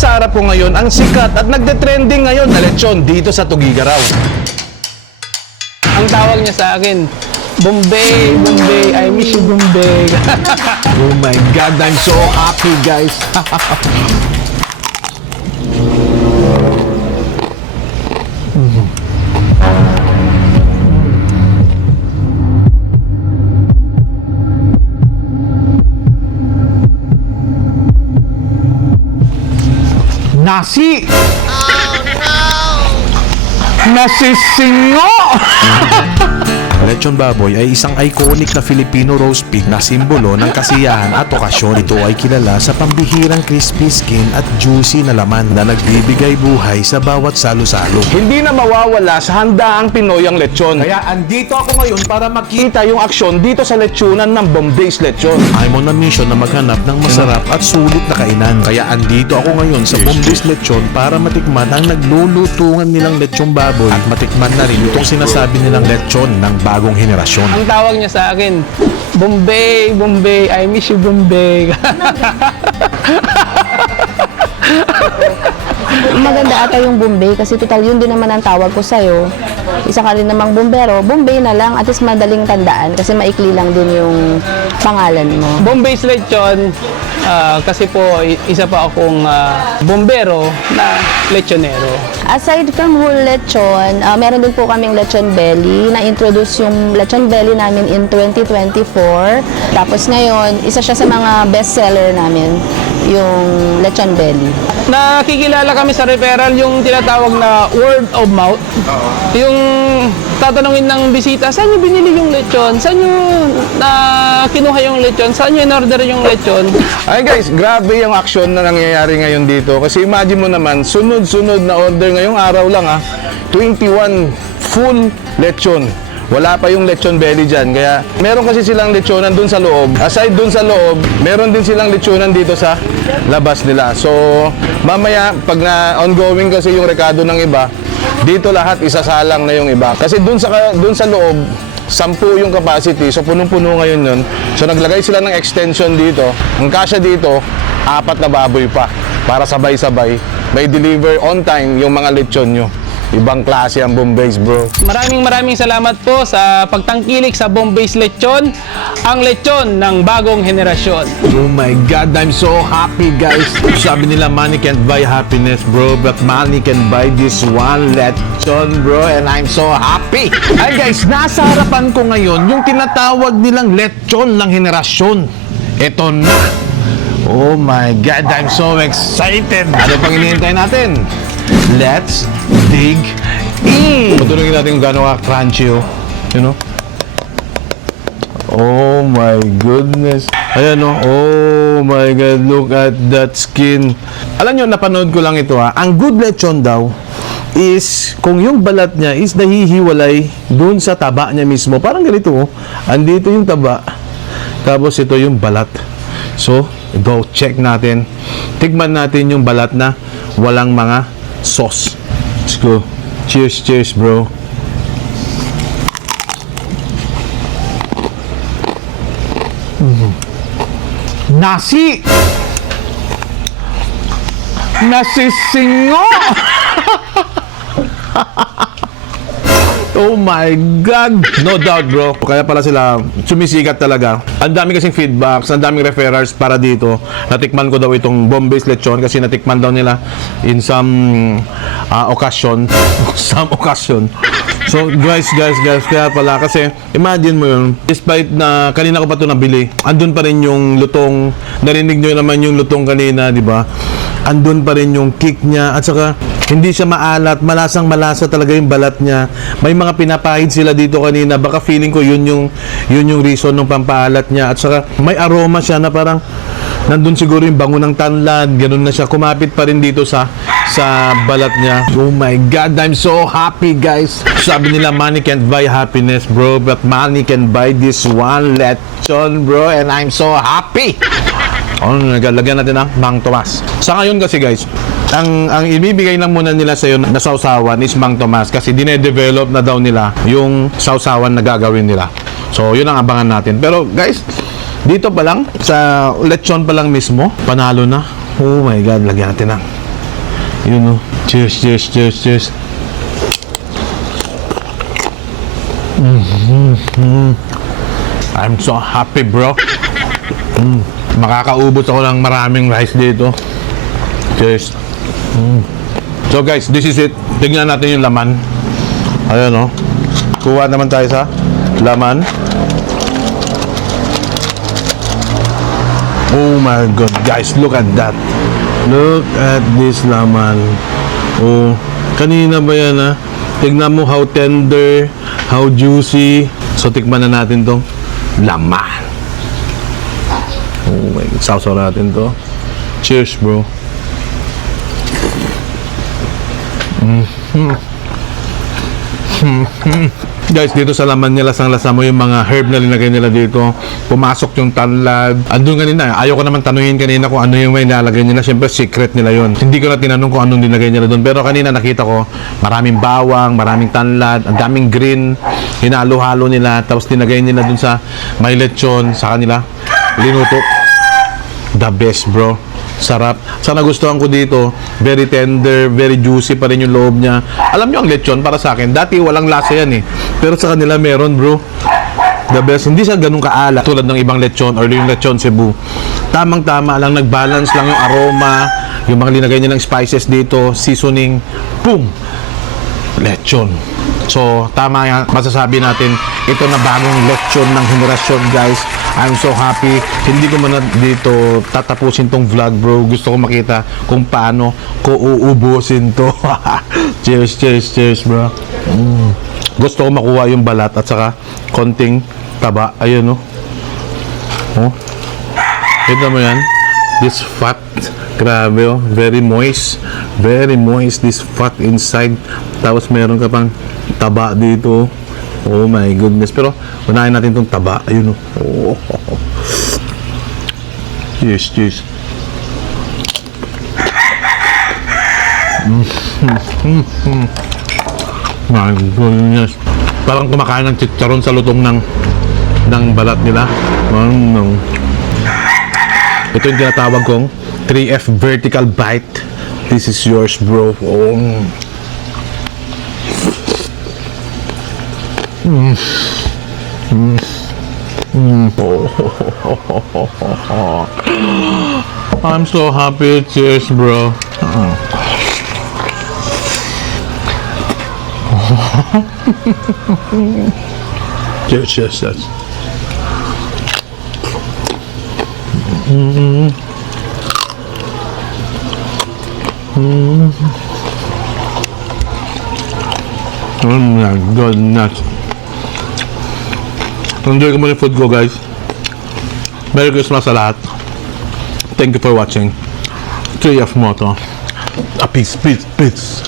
nasa harap ko ngayon ang sikat at nagde-trending ngayon na lechon dito sa Tugigaraw. Ang tawag niya sa akin, Bombay, Bombay, I miss you, Bombay. Oh my God, I'm so happy, guys. Nasi! Oh no! Nasisingo! Lechon baboy ay isang iconic na Filipino roast pig na simbolo ng kasiyahan at okasyon. Ito ay kilala sa pambihirang crispy skin at juicy na laman na nagbibigay buhay sa bawat salo-salo. Hindi na mawawala sa handaang Pinoy ang lechon. Kaya andito ako ngayon para makita yung aksyon dito sa lechonan ng Bombay's Lechon. I'm on a mission na maghanap ng masarap at sulit na kainan. Kaya andito ako ngayon sa Bombay's Lechon para matikman ang naglulutungan nilang lechong baboy at matikman na rin itong sinasabi nilang lechon ng bagong henerasyon. Ang tawag niya sa akin, Bombay, Bombay, I miss you, Bombay. Maganda ata yung Bombay kasi total yun din naman ang tawag ko sa'yo. Isa ka rin namang bombero, Bombay na lang at least madaling tandaan kasi maikli lang din yung pangalan mo. Bombay's Lechon, kasi po isa pa akong bombero na lechonero. Aside from whole lechon, meron din po kaming lechon belly. Na-introduce yung lechon belly namin in 2024. Tapos ngayon, isa siya sa mga bestseller namin, yung lechon belly. Nakikilala kami sa referral, yung tinatawag na word of mouth. Yung tatanungin ng bisita, saan nyo binili yung lechon? Saan nyo kinuha yung lechon? Saan nyo in-order yung lechon? Ay guys, grabe yung aksyon na nangyayari ngayon dito. Kasi imagine mo naman, sunod-sunod na order ngayong araw lang 21 full lechon. Wala pa yung lechon belly dyan. Kaya meron kasi silang lechonan dun sa loob. Aside dun sa loob, meron din silang lechonan dito sa labas nila. So, mamaya, pag na ongoing kasi yung rekado ng iba, dito lahat isasalang na yung iba. Kasi dun sa loob, 10 yung capacity. So, punong-puno ngayon yun. So, naglagay sila ng extension dito. Ang kasya dito, 4 na baboy pa. Para sabay-sabay. May deliver on time yung mga lechon nyo. Ibang klase ang Bombay's, bro. Maraming salamat po sa pagtangkilik sa Bombay's Lechon, ang lechon ng bagong henerasyon. Oh my God, I'm so happy, guys. Sabi nila, money can't buy happiness, bro, but money can buy this one lechon, bro, and I'm so happy. Ay guys, nasa harapan ko ngayon yung tinatawag nilang lechon ng henerasyon. Ito na. Oh my God, I'm so excited. Ano pang hinihintay natin? Let's dig in. Patulungin natin kung gaano ka-crunchy, oh. You know? Oh my goodness. Ayan, oh. Oh my God, look at that skin. Alam nyo, napanood ko lang ito, ha. Ang good lechon daw is kung yung balat niya is nahihiwalay dun sa taba niya mismo. Parang ganito, oh. Andito yung taba. Tapos ito yung balat. So, go check natin. Tigman natin yung balat na walang mga sauce. Let's go. Cheers, cheers, bro. Nasi! Nasisingo! Oh my God! No doubt, bro. Kaya pala sila sumisikat talaga. Ang dami kasing feedbacks, ang daming referrals para dito. Natikman ko daw itong Bombay's Lechon kasi natikman daw nila in some occasion. Some occasion. So, guys, kaya pala kasi imagine mo yun, despite na kanina ko pa ito nabili, andun pa rin yung lutong, narinig nyo naman yung lutong kanina, di ba? Andun pa rin yung kick niya at saka hindi siya maalat, malasang-malasa talaga yung balat niya. May mga pinapahid sila dito kanina, baka feeling ko yun yung reason ng pampaalat niya. At saka may aroma siya na parang nandun siguro yung bango ng tanlad, ganun na siya. Kumapit pa rin dito sa balat niya. Oh my God, I'm so happy, guys. Sabi nila, money can't buy happiness, bro, but money can buy this one lechon, bro, and I'm so happy. Lagyan natin ng Mang Tomas. Sa ngayon kasi, guys, ang ibibigay lang muna nila sa'yo na sausawan is Mang Tomas kasi dine-develop na daw nila yung sausawan na gagawin nila. So, yun ang abangan natin. Pero, guys, dito pa lang, sa lechon pa lang mismo, panalo na. Oh my God, lagyan natin ng You know. Cheers, cheers, cheers, cheers. I'm so happy, bro. Makakaubos ako ng maraming rice dito. Cheers. So guys, this is it. Tignan natin yung laman. Ayan, oh. Kuha naman tayo sa laman. Oh my God, guys, look at that. Look at this laman. Oh, kanina ba yan, ha? Tignan mo how tender, how juicy. So, tikman na natin tong laman. Oh my God, sausaw natin to. Cheers, bro. Guys, dito sa laman nila, lasang-lasa mo yung mga herb na linagay nila dito. Pumasok yung tanlad. Andun kanina, ayaw ko naman tanuhin kanina kung ano yung may nilalagay nila. Siyempre, secret nila yon. Hindi ko na tinanong kung anong linagay nila doon. Pero kanina nakita ko, maraming bawang, maraming tanlad, ang daming green. Hinalo-halo nila. Tapos tinagay nila doon sa may lechon sa kanila. Linuto. The best, bro. Sarap. Sa nagustuhan ko dito, very tender, very juicy pa rin yung loob niya. Alam niyo ang lechon para sa akin, dati walang lasa yan eh. Pero sa kanila meron, bro. The best. Hindi siya ganun kaala tulad ng ibang lechon or yung lechon Cebu. Tamang-tama lang, nag-balance lang yung aroma, yung mga linagay nilang spices dito, seasoning, boom! Lechon. So, tama yan. Masasabi natin, ito na bagong lechon ng henerasyon, guys. I'm so happy. Hindi ko man na dito tatapusin tong vlog, bro. Gusto ko makita kung paano ko uubusin to. Cheers, cheers, cheers, bro. Gusto ko makuha yung balat at saka konting taba. Ayun, no? Oh. Tignan mo yan. This fat. Grabe, oh. Very moist. Very moist. This fat inside. Tapos meron ka pang taba dito. Oh my goodness. Pero unahin natin itong taba. Ayun, oh. Cheers, cheers. My goodness. Parang kumakain ng chicharon sa lutong ng balat nila. Ito yung tinatawag kong 3F vertical bite. This is yours, bro. Oh. I'm so happy. Cheers, bro. Cheers, cheers, cheers. Oh my goodness. Enjoy ko muna yung food ko, guys. Merry Christmas sa lahat. Thank you for watching. 3F Moto. Peace, peace, peace.